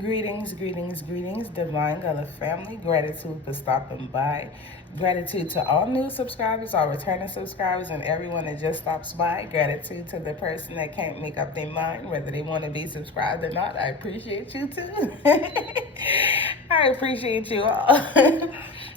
Greetings, greetings, greetings, Divine Gullah family. Gratitude for stopping by. Gratitude to all new subscribers, all returning subscribers, and everyone that just stops by. Gratitude to the person that can't make up their mind whether they want to be subscribed or not. I appreciate you too. I appreciate you all.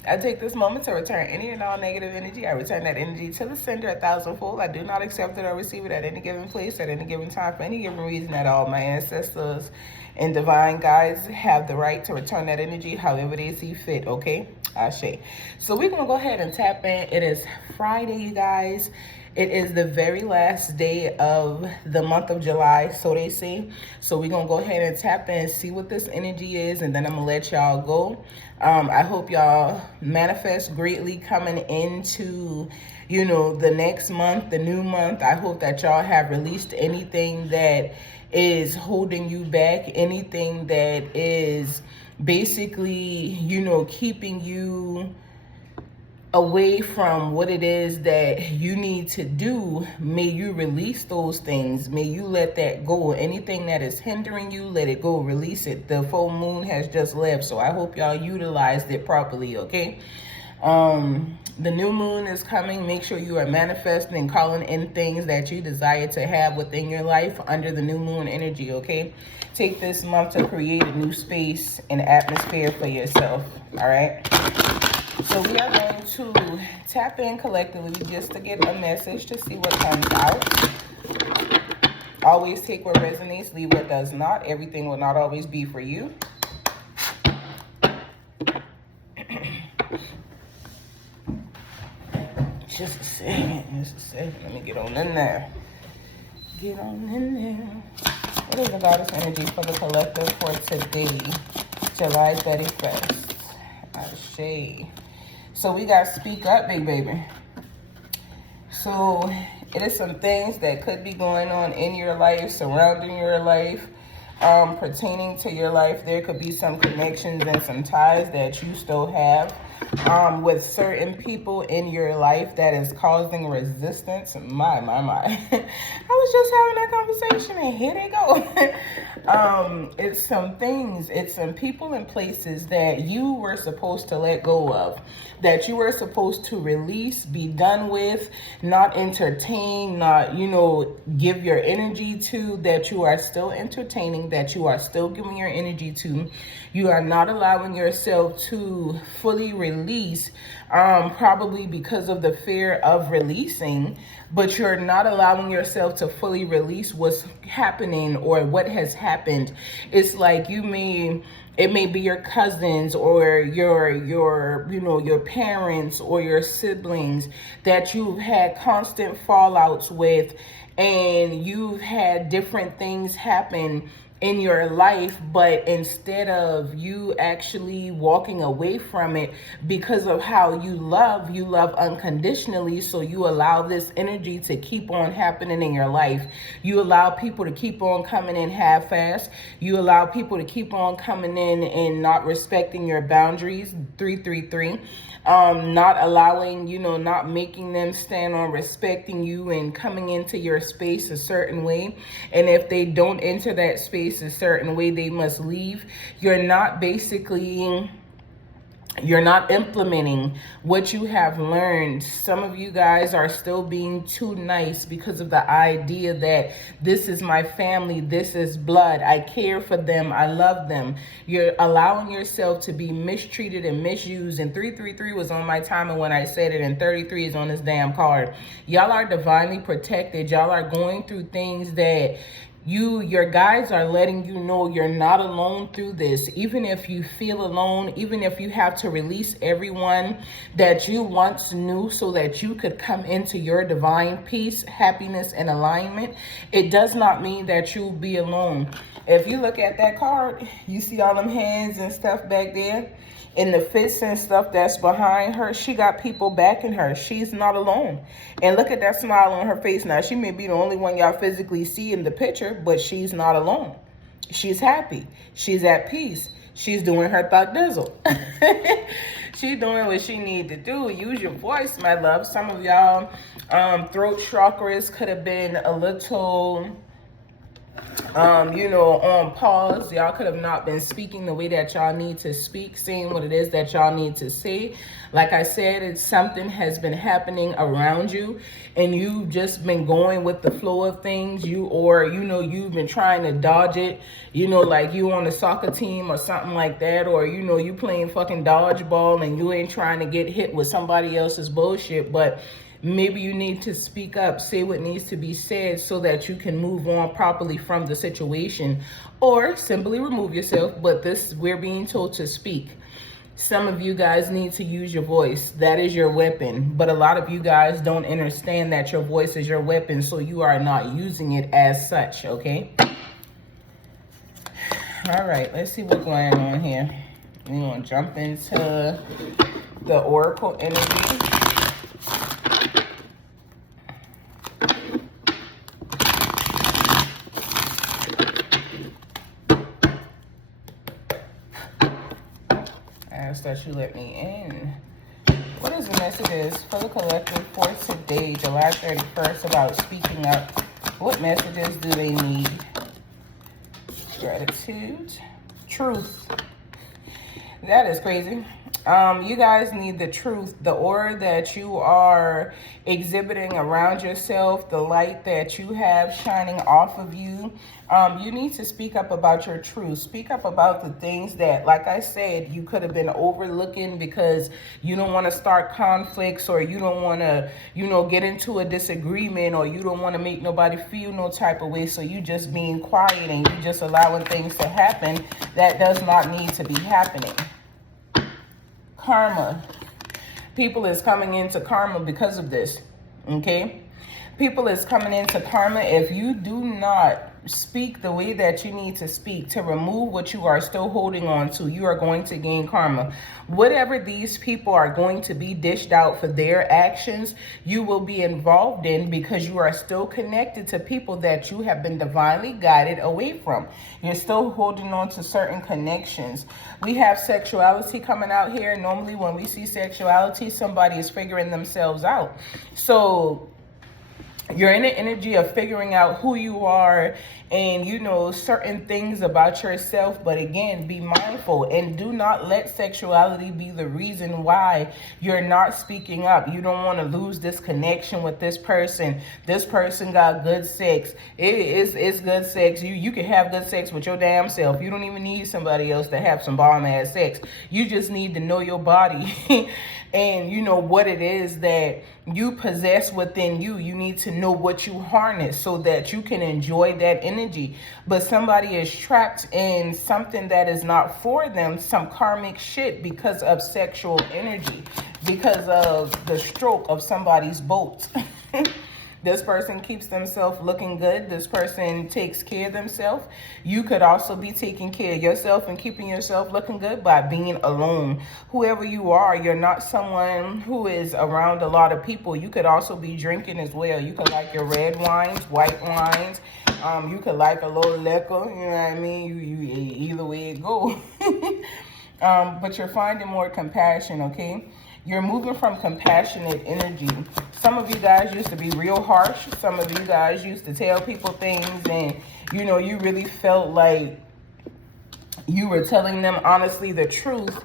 I take this moment to return any and all negative energy. I return that energy to the sender 1,000-fold. I do not accept it or receive it at any given place, at any given time, for any given reason at all. My ancestors and divine guides have the right to return that energy however they see fit, okay? Ashe. So we're going to go ahead and tap in. It is Friday, you guys. It is the very last day of the month of July, so they say. So we're going to go ahead and tap in, see what this energy is, and then I'm going to let y'all go. I hope y'all manifest greatly coming into, the next month, the new month. I hope that y'all have released anything that is holding you back, anything that is basically, keeping you away from what it is that you need to do. May you release those things. May you let that go. Anything that is hindering you, let it go. Release it. The full moon has just left, so I hope y'all utilized it properly, okay? The new moon is coming. Make sure you are manifesting and calling in things that you desire to have within your life under the new moon energy, okay? Take this month to create a new space and atmosphere for yourself, all right? So we are going to tap in collectively just to get a message to see what comes out. Always take what resonates, leave what does not. Everything will not always be for you. Just a second. Let me get on in there. Get on in there. What is the goddess energy for the collective for today, July 31st? Ashe. So we got speak up, big baby. So it is some things that could be going on in your life, surrounding your life, pertaining to your life. There could be some connections and some ties that you still have with certain people in your life that is causing resistance. My. I was just having that conversation and here they go. It's some things, it's some people and places that you were supposed to let go of, that you were supposed to release, be done with, not entertain, not, give your energy to, that you are still entertaining, that you are still giving your energy to. You are not allowing yourself to fully release, probably because of the fear of releasing, but you're not allowing yourself to fully release what's happening or what has happened. It's like it may be your cousins or your parents or your siblings that you've had constant fallouts with, and you've had different things happen in your life, but instead of you actually walking away from it because of how you love unconditionally, so you allow this energy to keep on happening in your life. You allow people to keep on coming in half-assed. You allow people to keep on coming in and not respecting your boundaries, 333. Not allowing, not making them stand on respecting you and coming into your space a certain way. And if they don't enter that space a certain way, they must leave. You're not implementing what you have learned. Some of you guys are still being too nice because of the idea that this is my family, this is blood, I care for them, I love them. You're allowing yourself to be mistreated and misused. And 333 was on my timer when I said it, and 33 is on this damn card. Y'all are divinely protected. Y'all are going through things that your guides are letting you know you're not alone through this. Even if you feel alone, even if you have to release everyone that you once knew so that you could come into your divine peace, happiness, and alignment, it does not mean that you'll be alone. If you look at that card, you see all them hands and stuff back there, and the fists and stuff that's behind her. She got people backing her. She's not alone. And look at that smile on her face now. She may be the only one y'all physically see in the picture, but she's not alone. She's happy. She's at peace. She's doing her thought dizzle. She's doing what she need to do. Use your voice, my love. Some of y'all throat chakras could have been a little you know, on pause. Y'all could have not been speaking the way that y'all need to speak, saying what it is that y'all need to say. Like I said, it's something has been happening around you and you've just been going with the flow of things. You've been trying to dodge it, like you on a soccer team or something like that, or, you playing fucking dodgeball and you ain't trying to get hit with somebody else's bullshit, but maybe you need to speak up, say what needs to be said so that you can move on properly from the situation, or simply remove yourself. But we're being told to speak. Some of you guys need to use your voice. That is your weapon. But a lot of you guys don't understand that your voice is your weapon, so you are not using it as such, okay? All right, let's see what's going on here. We're going to jump into the Oracle energy. That you let me in. What is the messages for the collective for today, July 31st, about speaking up? What messages do they need? Gratitude. Truth. That is crazy. You guys need the truth, the aura that you are exhibiting around yourself, the light that you have shining off of you. You need to speak up about your truth. Speak up about the things that, like I said, you could have been overlooking because you don't want to start conflicts, or you don't want to, get into a disagreement, or you don't want to make nobody feel no type of way. So you just being quiet and you just allowing things to happen that does not need to be happening. Karma. People is coming into karma because of this, okay? People is coming into karma. If you do not speak the way that you need to speak to remove what you are still holding on to, you are going to gain karma. Whatever these people are going to be dished out for their actions, you will be involved in, because you are still connected to people that you have been divinely guided away from. You're still holding on to certain connections. We have sexuality coming out here. Normally when we see sexuality, somebody is figuring themselves out. So you're in the energy of figuring out who you are and, certain things about yourself. But again, be mindful and do not let sexuality be the reason why you're not speaking up. You don't want to lose this connection with this person. This person got good sex. It's good sex. You can have good sex with your damn self. You don't even need somebody else to have some bomb-ass sex. You just need to know your body and what it is that you possess within you. You need to know what you harness so that you can enjoy that energy. But somebody is trapped in something that is not for them, some karmic shit, because of sexual energy, because of the stroke of somebody's boat. This person keeps themselves looking good. This person takes care of themselves. You could also be taking care of yourself and keeping yourself looking good by being alone. Whoever you are, you're not someone who is around a lot of people. You could also be drinking as well. You could like your red wines, white wines. You could like a little liquor. You know what I mean? You either way it go. But you're finding more compassion, okay? You're moving from compassionate energy. Some of you guys used to be real harsh. Some of you guys used to tell people things and, you really felt like you were telling them honestly the truth.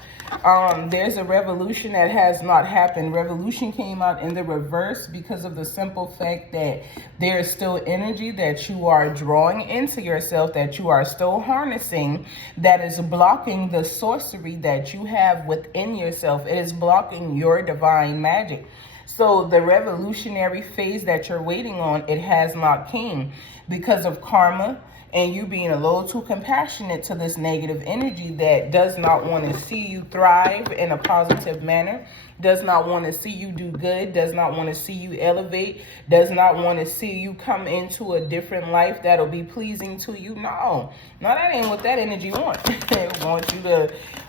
There's a revolution that has not happened. Revolution came out in the reverse because of the simple fact that there is still energy that you are drawing into yourself, that you are still harnessing, that is blocking the sorcery that you have within yourself. It is blocking your divine magic. So the revolutionary phase that you're waiting on, it has not came because of karma and you being a little too compassionate to this negative energy that does not want to see you thrive in a positive manner, does not want to see you do good, does not want to see you elevate, does not want to see you come into a different life that'll be pleasing to you. No, that ain't what that energy wants. It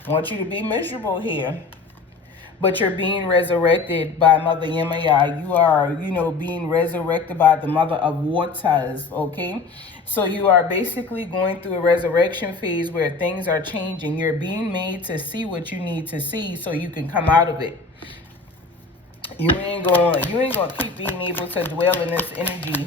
want you to be miserable here. But you're being resurrected by Mother Yemaya. You are, being resurrected by the Mother of Waters, okay? So you are basically going through a resurrection phase where things are changing. You're being made to see what you need to see so you can come out of it. You ain't gonna keep being able to dwell in this energy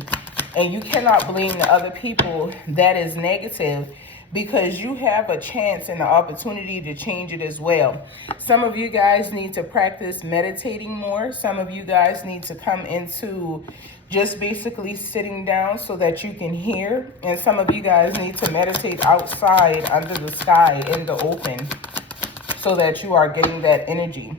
And you cannot blame the other people that is negative, because you have a chance and the opportunity to change it as well. Some of you guys need to practice meditating more. Some of you guys need to come into just basically sitting down so that you can hear. And some of you guys need to meditate outside under the sky in the open so that you are getting that energy.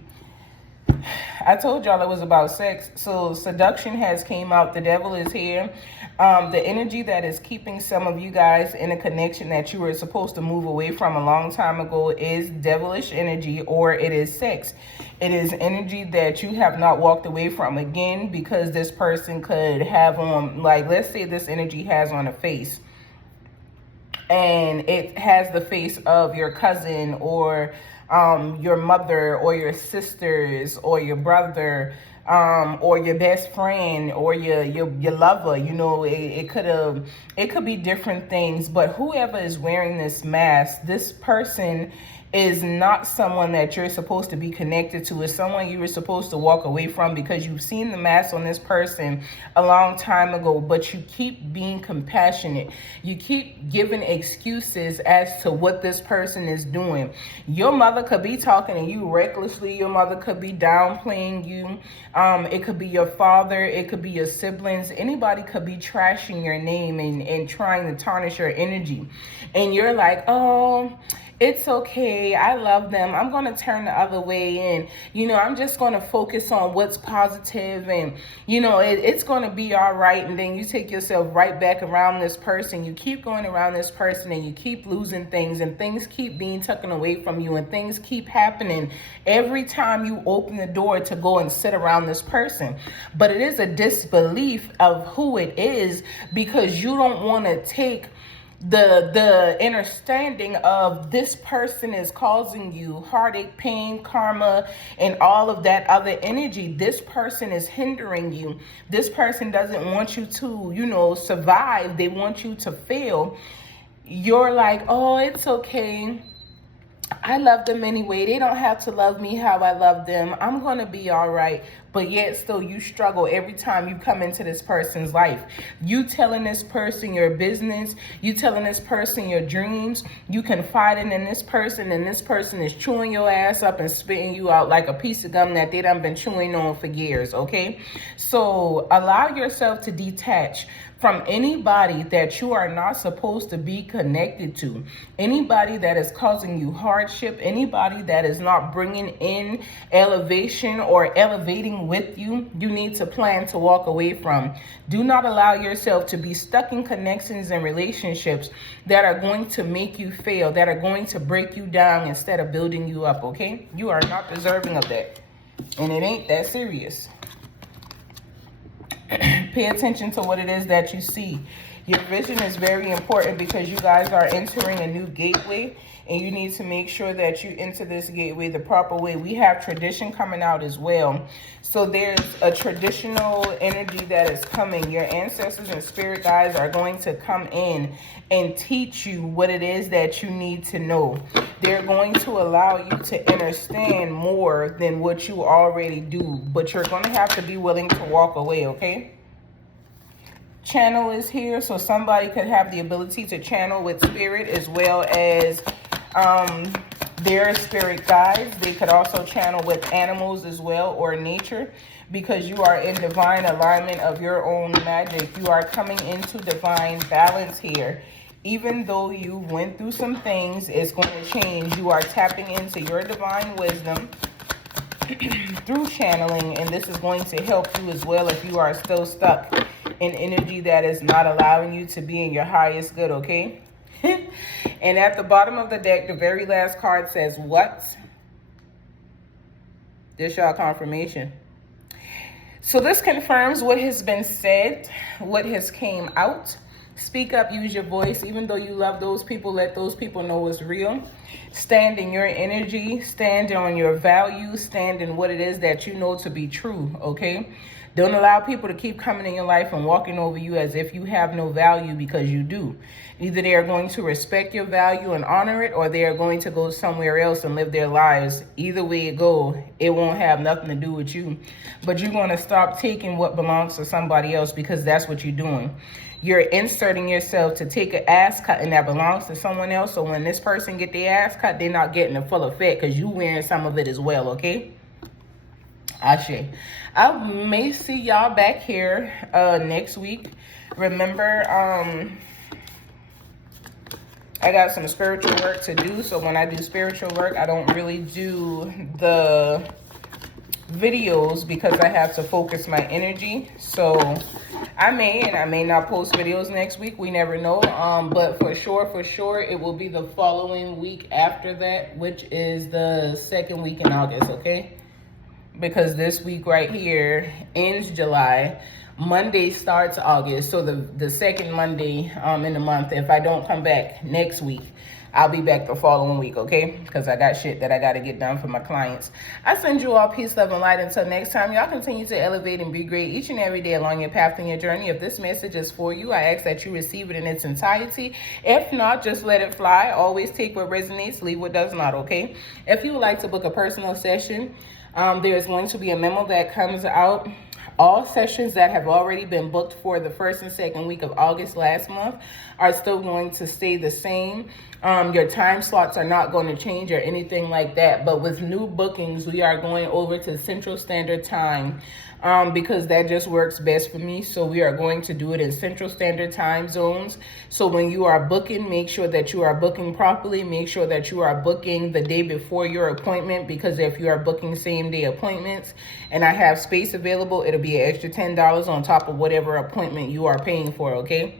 I told y'all it was about sex. So seduction has came out. The devil is here. The energy that is keeping some of you guys in a connection that you were supposed to move away from a long time ago is devilish energy, or it is sex. It is energy that you have not walked away from, again, because this person could have on, like, let's say this energy has on a face, and it has the face of your cousin or your mother or your sisters or your brother, or your best friend or your lover. You know, it could be different things, but whoever is wearing this mask, this person is not someone that you're supposed to be connected to. It's someone you were supposed to walk away from, because you've seen the mask on this person a long time ago, but you keep being compassionate. You keep giving excuses as to what this person is doing. Your mother could be talking to you recklessly. Your mother could be downplaying you. It could be your father. It could be your siblings. Anybody could be trashing your name and trying to tarnish your energy. And you're like, oh, it's okay, I love them, I'm going to turn the other way, and, you know, I'm just going to focus on what's positive, and, you know, it's going to be all right. And then you take yourself right back around this person. You keep going around this person, and you keep losing things, and things keep being taken away from you, and things keep happening every time you open the door to go and sit around this person. But it is a disbelief of who it is, because you don't want to take the understanding of this person is causing you heartache, pain, karma, and all of that other energy. This person is hindering you. This person doesn't want you to, you know, survive. They want you to fail. You're like, oh, it's okay, I love them anyway. They don't have to love me how I love them. I'm going to be all right. But yet still you struggle every time you come into this person's life. You telling this person your business. You telling this person your dreams. You confiding in this person, and this person is chewing your ass up and spitting you out like a piece of gum that they done been chewing on for years, okay? So allow yourself to detach from anybody that you are not supposed to be connected to. Anybody that is causing you hardship, anybody that is not bringing in elevation or elevating with you, you need to plan to walk away from. Do not allow yourself to be stuck in connections and relationships that are going to make you fail, that are going to break you down instead of building you up, okay? You are not deserving of that. And it ain't that serious. Pay attention to what it is that you see. Your vision is very important, because you guys are entering a new gateway, and you need to make sure that you enter this gateway the proper way. We have tradition coming out as well. So there's a traditional energy that is coming. Your ancestors and spirit guides are going to come in and teach you what it is that you need to know. They're going to allow you to understand more than what you already do, but you're going to have to be willing to walk away, okay? Channel is here, so somebody could have the ability to channel with spirit as well as their spirit guides. They could also channel with animals as well, or nature, because you are in divine alignment of your own magic. You are coming into divine balance here. Even though you went through some things, it's going to change. You are tapping into your divine wisdom through channeling, and this is going to help you as well if you are still stuck in energy that is not allowing you to be in your highest good, okay? And at the bottom of the deck, the very last card says, what? This y'all confirmation. So this confirms what has been said, what has came out. Speak up, use your voice. Even though you love those people, let those people know it's real. Stand in your energy, stand on your values, stand in what it is that you know to be true, okay? Don't allow people to keep coming in your life and walking over you as if you have no value, because you do. Either they are going to respect your value and honor it, or they are going to go somewhere else and live their lives. Either way it go, it won't have nothing to do with you. But you're going to stop taking what belongs to somebody else, because that's what you're doing. you're inserting yourself to take an ass cutting that belongs to someone else. So when this person get their ass cut, they're not getting the full effect because you wearing some of it as well, okay? Ashe. I may see y'all back here next week. Remember, I got some spiritual work to do. So when I do spiritual work, I don't really do the videos because I have to focus my energy. So I may and I may not post videos next week. We never know. But for sure, it will be the following week after that, which is the second week in August, okay? Because this week right here ends July. Monday starts August. So the second Monday in the month, if I don't come back next week, I'll be back the following week, okay? Because I got shit that I got to get done for my clients. I send you all peace, love, and light. Until next time, y'all continue to elevate and be great each and every day along your path and your journey. If this message is for you, I ask that you receive it in its entirety. If not, just let it fly. Always take what resonates, leave what does not, okay? If you would like to book a personal session, there's going to be a memo that comes out. All sessions that have already been booked for the first and second week of August last month are still going to stay the same. Your time slots are not going to change or anything like that. But with new bookings, we are going over to Central Standard Time because that just works best for me. So we are going to do it in Central Standard Time zones. So when you are booking, make sure that you are booking properly. Make sure that you are booking the day before your appointment, because if you are booking same day appointments and I have space available, it'll be an extra $10 on top of whatever appointment you are paying for, okay?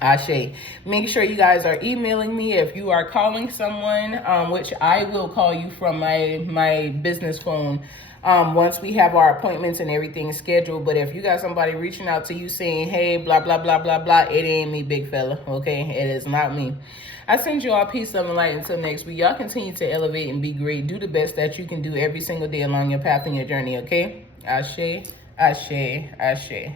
Ashe. Make sure you guys are emailing me if you are calling someone, which I will call you from my business phone once we have our appointments and everything scheduled. But if you got somebody reaching out to you saying, hey, blah, blah, blah, blah, blah, it ain't me, big fella, okay? It is not me. I send you all peace, love, and light. Until next week, y'all continue to elevate and be great. Do the best that you can do every single day along your path and your journey, okay? Ashe, ashe, ashe.